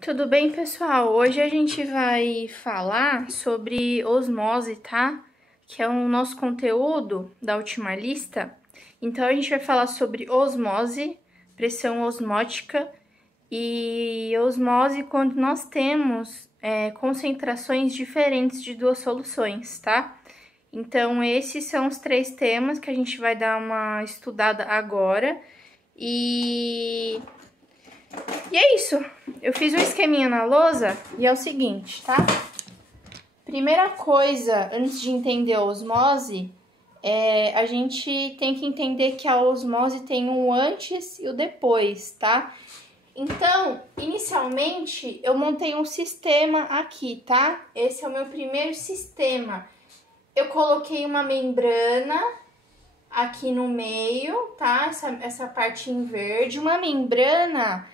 Tudo bem, pessoal? Hoje a gente vai falar sobre osmose, tá? Que é o nosso conteúdo da última lista. Então, a gente vai falar sobre osmose, pressão osmótica e osmose quando nós temos concentrações diferentes de duas soluções, tá? Então, esses são os três temas que a gente vai dar uma estudada agora. E é isso. Eu fiz um esqueminha na lousa e é o seguinte, tá? Primeira coisa, antes de entender a osmose, a gente tem que entender que a osmose tem um antes e o depois, tá? Então, inicialmente, eu montei um sistema aqui, tá? Esse é o meu primeiro sistema. Eu coloquei uma membrana aqui no meio, tá? Essa parte em verde. Uma membrana,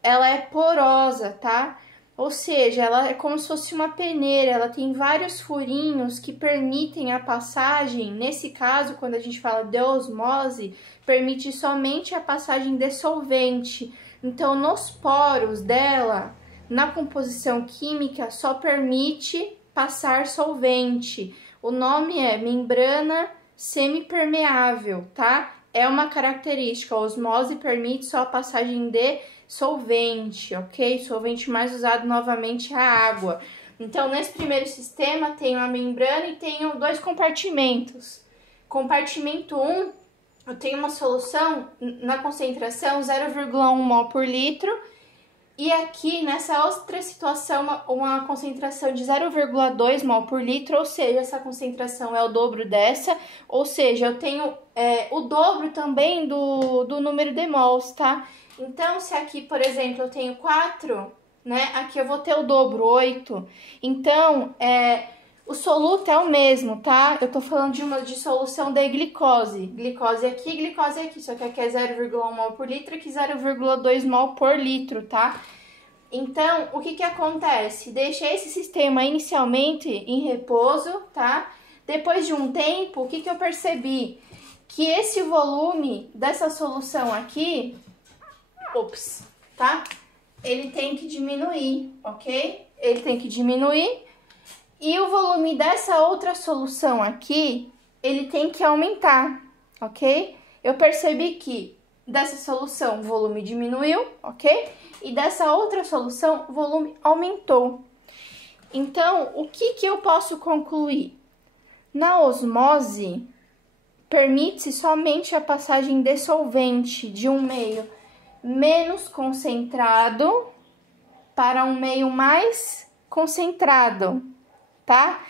ela é porosa, tá? Ou seja, ela é como se fosse uma peneira, ela tem vários furinhos que permitem a passagem. Nesse caso, quando a gente fala de osmose, permite somente a passagem de solvente. Então, nos poros dela, na composição química, só permite passar solvente. O nome é membrana semipermeável, tá? É uma característica, a osmose permite só a passagem de solvente, ok? Solvente mais usado novamente é a água. Então, nesse primeiro sistema, tenho a membrana e tenho dois compartimentos. Compartimento 1, eu tenho uma solução na concentração 0,1 mol por litro. E aqui, nessa outra situação, uma concentração de 0,2 mol por litro, ou seja, essa concentração é o dobro dessa, ou seja, eu tenho o dobro também do número de mols, tá? Então, se aqui, por exemplo, eu tenho 4, né, aqui eu vou ter o dobro, 8. Então, o soluto é o mesmo, tá? Eu tô falando de solução de glicose. Glicose aqui, só que aqui é 0,1 mol por litro, aqui 0,2 mol por litro, tá? Então, o que acontece? Deixei esse sistema inicialmente em repouso, tá? Depois de um tempo, o que eu percebi? Que esse volume dessa solução aqui, tá? Ele tem que diminuir, ok? Ele tem que diminuir. E o volume dessa outra solução aqui, ele tem que aumentar, ok? Eu percebi que dessa solução o volume diminuiu, ok? E dessa outra solução o volume aumentou. Então, o que eu posso concluir? Na osmose, permite-se somente a passagem de solvente de um meio menos concentrado para um meio mais concentrado, tá?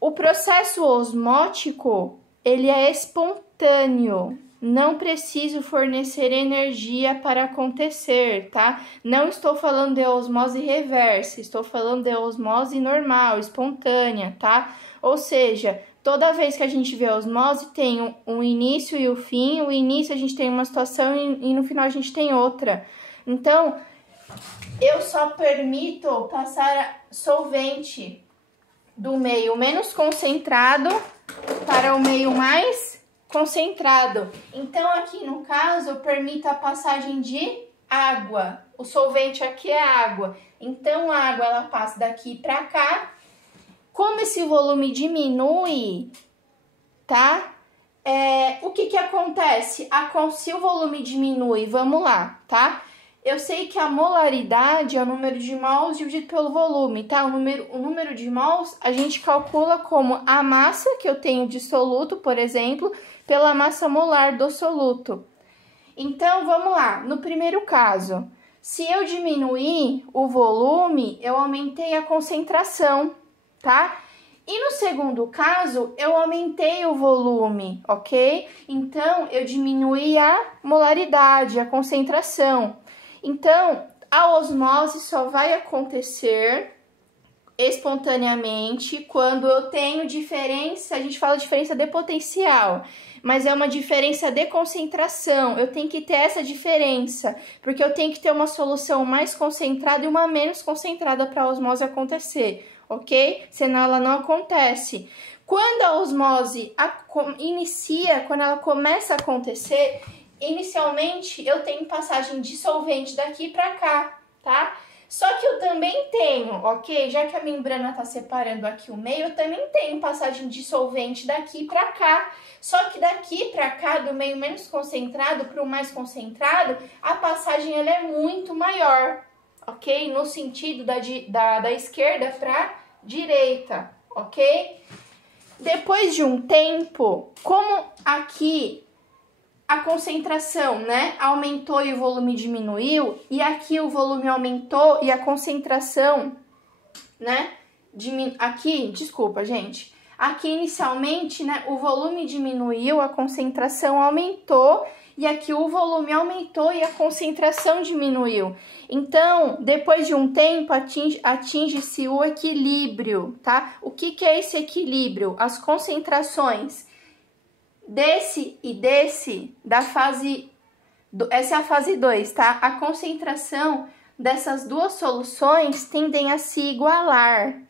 O processo osmótico, ele é espontâneo, não preciso fornecer energia para acontecer, tá? Não estou falando de osmose reversa, estou falando de osmose normal, espontânea, tá? Ou seja, toda vez que a gente vê a osmose, tem um início e o fim. O início a gente tem uma situação e no final a gente tem outra. Então, eu só permito passar solvente do meio menos concentrado para o meio mais concentrado. Então, aqui no caso, eu permito a passagem de água. O solvente aqui é água. Então, a água, ela passa daqui para cá. Como esse volume diminui, tá? O que acontece? Se o volume diminui, vamos lá, tá? Eu sei que a molaridade é o número de mols dividido pelo volume, tá? O número de mols a gente calcula como a massa que eu tenho de soluto, por exemplo, pela massa molar do soluto. Então, vamos lá. No primeiro caso, se eu diminuir o volume, eu aumentei a concentração, tá? E no segundo caso, eu aumentei o volume, ok? Então, eu diminuí a molaridade, a concentração. Então, a osmose só vai acontecer espontaneamente quando eu tenho diferença, a gente fala diferença de potencial, mas é uma diferença de concentração. Eu tenho que ter essa diferença, porque eu tenho que ter uma solução mais concentrada e uma menos concentrada para a osmose acontecer, ok? Senão ela não acontece. Quando a osmose inicia, quando ela começa a acontecer, inicialmente eu tenho passagem de solvente daqui para cá, tá? Só que eu também tenho, ok? Já que a membrana está separando aqui o meio, eu também tenho passagem de solvente daqui para cá. Só que daqui para cá, do meio menos concentrado para o mais concentrado, a passagem ela é muito maior, ok? No sentido da esquerda para direita, ok? Depois de um tempo, como aqui a concentração, né, aumentou e o volume diminuiu, e aqui o volume aumentou e a concentração, né, aqui, desculpa, gente, aqui inicialmente, né, o volume diminuiu, a concentração aumentou, e aqui o volume aumentou e a concentração diminuiu. Então, depois de um tempo, atinge-se o equilíbrio, tá? O que é esse equilíbrio? As concentrações desse e desse, da fase... Essa é a fase 2, tá? A concentração dessas duas soluções tendem a se igualar,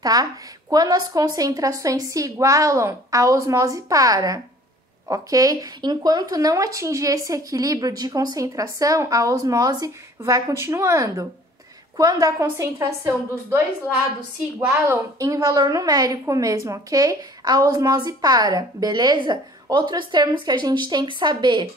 tá? Quando as concentrações se igualam, a osmose para, ok? Enquanto não atingir esse equilíbrio de concentração, a osmose vai continuando. Quando a concentração dos dois lados se igualam em valor numérico mesmo, ok? A osmose para, beleza? Outros termos que a gente tem que saber.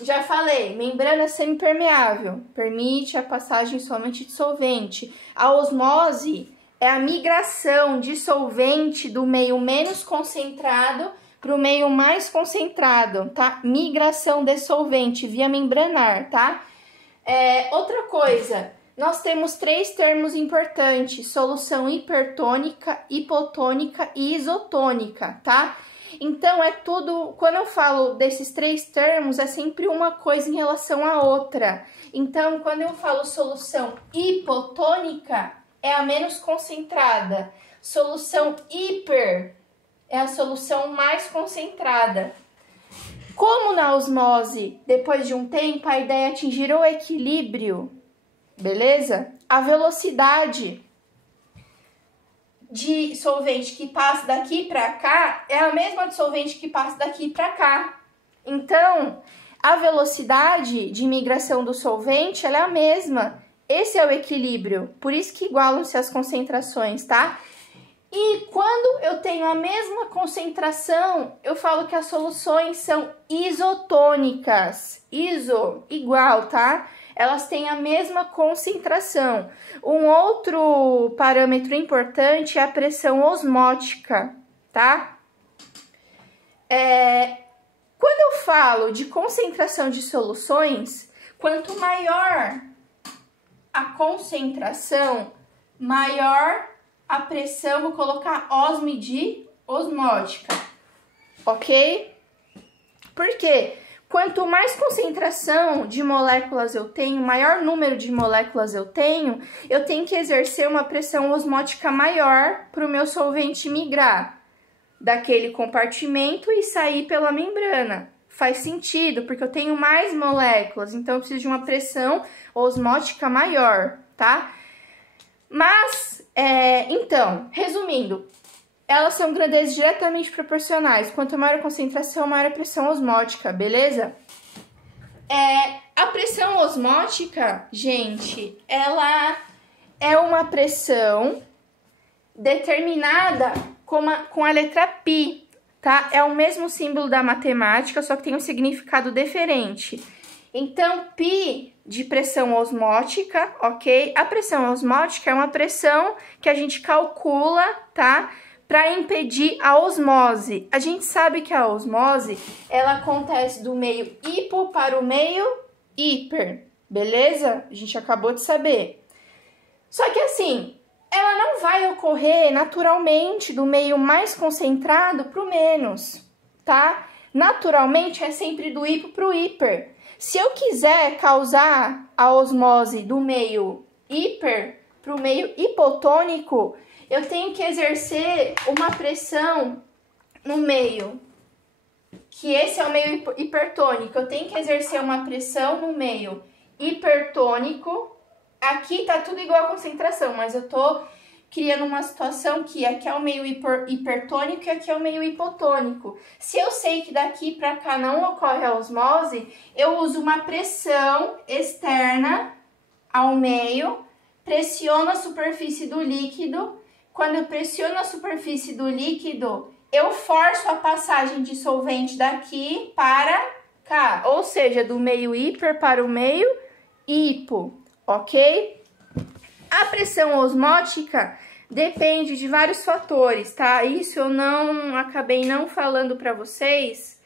Já falei, membrana semipermeável, permite a passagem somente de solvente. A osmose é a migração de solvente do meio menos concentrado para o meio mais concentrado, tá? Migração de solvente via membranar, tá? Outra coisa, nós temos 3 termos importantes: solução hipertônica, hipotônica e isotônica, tá? Então, é tudo, quando eu falo desses 3 termos, é sempre uma coisa em relação à outra. Então, quando eu falo solução hipotônica, é a menos concentrada. Solução hiper é a solução mais concentrada. Como na osmose, depois de um tempo, a ideia é atingir o equilíbrio, beleza? A velocidade de solvente que passa daqui para cá é a mesma de solvente que passa daqui para cá. Então, a velocidade de migração do solvente ela é a mesma. Esse é o equilíbrio, por isso que igualam-se as concentrações, tá? E quando eu tenho a mesma concentração, eu falo que as soluções são isotônicas. Iso, igual, tá? Elas têm a mesma concentração. Um outro parâmetro importante é a pressão osmótica, tá? Quando eu falo de concentração de soluções, quanto maior a concentração, maior a pressão, vou colocar osme de osmótica, ok? Por quê? Quanto mais concentração de moléculas eu tenho, maior número de moléculas eu tenho que exercer uma pressão osmótica maior para o meu solvente migrar daquele compartimento e sair pela membrana. Faz sentido, porque eu tenho mais moléculas, então eu preciso de uma pressão osmótica maior, tá? Mas, então, resumindo, elas são grandezas diretamente proporcionais. Quanto maior a concentração, maior a pressão osmótica, beleza? A pressão osmótica, gente, ela é uma pressão determinada com a letra π, tá? É o mesmo símbolo da matemática, só que tem um significado diferente. Então, π de pressão osmótica, ok? A pressão osmótica é uma pressão que a gente calcula, tá? Para impedir a osmose. A gente sabe que a osmose, ela acontece do meio hipo para o meio hiper, beleza? A gente acabou de saber. Só que assim, ela não vai ocorrer naturalmente do meio mais concentrado para o menos, tá? Naturalmente é sempre do hipo para o hiper. Se eu quiser causar a osmose do meio hiper para o meio hipotônico, eu tenho que exercer uma pressão no meio, que esse é o meio hipertônico. Eu tenho que exercer uma pressão no meio hipertônico. Aqui tá tudo igual a concentração, mas eu tô criando uma situação que aqui é o meio hipertônico e aqui é o meio hipotônico. Se eu sei que daqui para cá não ocorre a osmose, eu uso uma pressão externa ao meio, pressiono a superfície do líquido. Quando eu pressiono a superfície do líquido, eu forço a passagem de solvente daqui para cá, ou seja, do meio hiper para o meio hipo, ok? A pressão osmótica depende de vários fatores, tá? Isso eu acabei não falando para vocês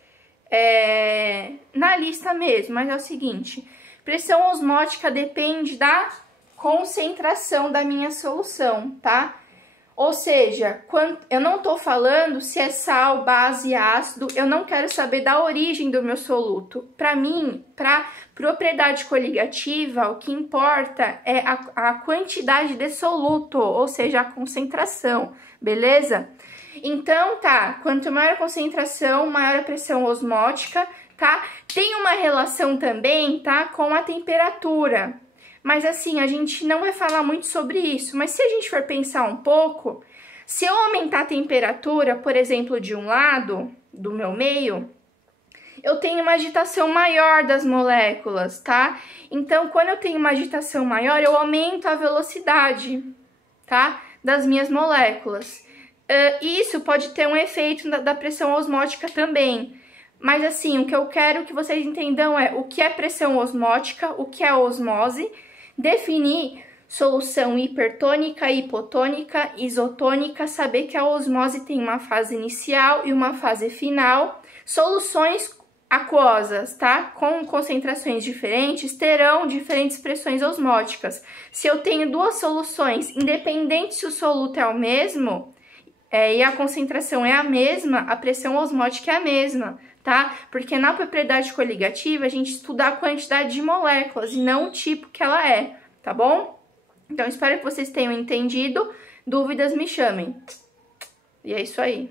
na lista mesmo, mas é o seguinte: pressão osmótica depende da concentração da minha solução, tá? Ou seja, eu não tô falando se é sal, base, ácido, eu não quero saber da origem do meu soluto. Para mim, para propriedade coligativa, o que importa é a quantidade de soluto, ou seja, a concentração, beleza? Então, tá, quanto maior a concentração, maior a pressão osmótica, tá? Tem uma relação também, tá, com a temperatura. Mas assim, a gente não vai falar muito sobre isso. Mas se a gente for pensar um pouco, se eu aumentar a temperatura, por exemplo, de um lado do meu meio, eu tenho uma agitação maior das moléculas, tá? Então, quando eu tenho uma agitação maior, eu aumento a velocidade, tá? Das minhas moléculas. Isso pode ter um efeito da pressão osmótica também. Mas assim, o que eu quero que vocês entendam é o que é pressão osmótica, o que é osmose, definir solução hipertônica, hipotônica, isotônica, saber que a osmose tem uma fase inicial e uma fase final. Soluções aquosas, tá? Com concentrações diferentes, terão diferentes pressões osmóticas. Se eu tenho duas soluções, independente se o soluto é o mesmo, e a concentração é a mesma, a pressão osmótica é a mesma, tá? Porque na propriedade coligativa a gente estuda a quantidade de moléculas e não o tipo que ela é, tá bom? Então, espero que vocês tenham entendido. Dúvidas, me chamem. E é isso aí.